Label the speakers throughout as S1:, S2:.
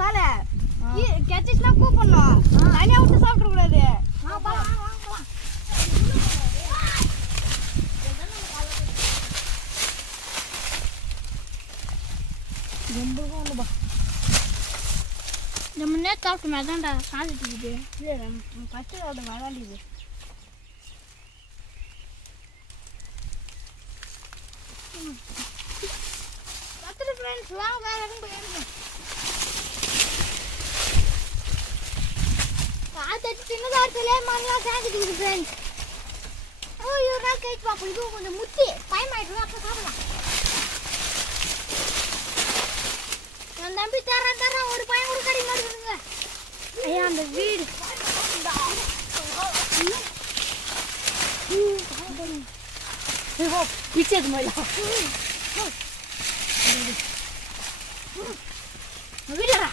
S1: சாலை. கெச்சிச்சுனா கூப்பிடணும். தனியா விட்டு சாப்பிட கூடாது.
S2: இந்த முன்னே சாப்பிட்டு அதான்டா சாப்பிட்டுக்குது
S1: ஃபஸ்ட்டு சாப்பிட விளாண்டிது
S2: பத்திர ஃப்ரெண்ட்ஸ் வாங்க வேற போயிருங்க காத்தடிச்சு சின்னதா இடத்துல மண்ணெலாம் சேர்ந்துட்டு ஃப்ரெண்ட்ஸ் ஓ ஒரு நாள் கழிச்சு பார்ப்போம் இதுவும் கொஞ்சம் முத்தி பயமாயிட்டு அப்போ சாப்பிடலாம். என் தம்பி தரேன் தரேன் ஒரு பையன் கூட கிடைக்க மாட்டேங்குதுங்க ஐயா அந்த வீடு.
S1: பிச்சது மாதிரி
S2: வீடுடா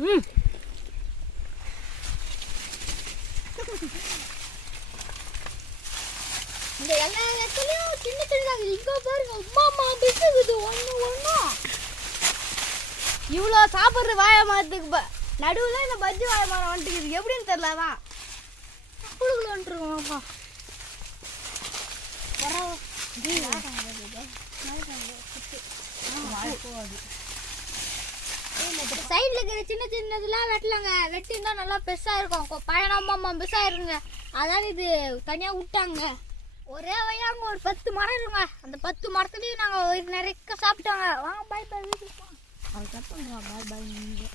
S1: ம்
S2: இந்த எல்லா இடத்துலயும் சின்ன சின்னதாக இங்க பாருங்க பிசுகுது ஒண்ணு ஒண்ணும்
S1: இவ்வளோ சாப்பிட்ற வாழை மரத்துக்கு நடுவில் இந்த பஜ்ஜி வாழை மரம் வந்துட்டுக்குது எப்படின்னு தெரியல அதான்.
S2: குழுகுலன்ட்டுருக்கோம்ப்பா சைடில் இருக்கிற சின்ன சின்னதுலாம் வெட்டலாங்க. வெட்டியிருந்தா நல்லா பெருசாக இருக்கும். பயணமா பெருசாக இருக்குங்க அதான் இது தனியாக விட்டாங்க. ஒரே வழியாக அங்கே ஒரு பத்து மரம் இருக்குங்க. அந்த பத்து மரத்துலையும் நாங்கள் நிறைய சாப்பிட்டோங்க. வாங்க பாய் பாய் வீட்டுக்கு.
S1: அது பண்ணுறான் பாய் பாய் நீங்கள்